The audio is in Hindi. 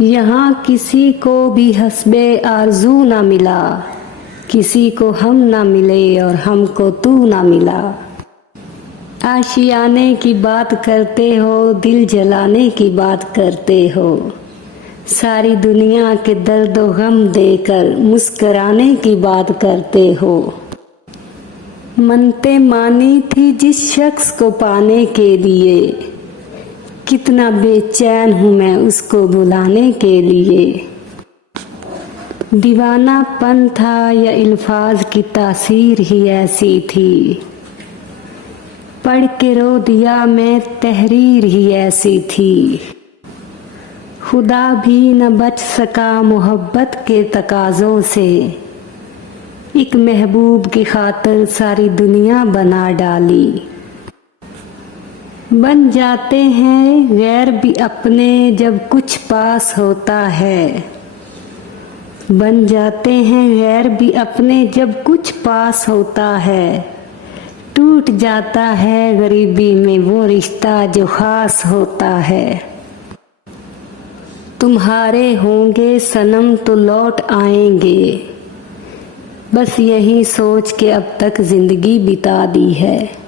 यहाँ किसी को भी हस्बे आरज़ू ना मिला, किसी को हम ना मिले और हमको तू ना मिला। आशियाने की बात करते हो, दिल जलाने की बात करते हो, सारी दुनिया के दर्द व गम देकर मुस्कराने की बात करते हो। मनते मानी थी जिस शख्स को पाने के लिए, कितना बेचैन हूँ मैं उसको बुलाने के लिए। दीवानापन था या अल्फाज की तासीर ही ऐसी थी, पढ़ के रो दिया मैं तहरीर ही ऐसी थी। खुदा भी न बच सका मोहब्बत के तकाज़ों से, एक महबूब की खातिर सारी दुनिया बना डाली। बन जाते हैं गैर भी अपने जब कुछ पास होता है, बन जाते हैं गैर भी अपने जब कुछ पास होता है। टूट जाता है गरीबी में वो रिश्ता जो खास होता है। तुम्हारे होंगे सनम तो लौट आएंगे, बस यही सोच के अब तक जिंदगी बिता दी है।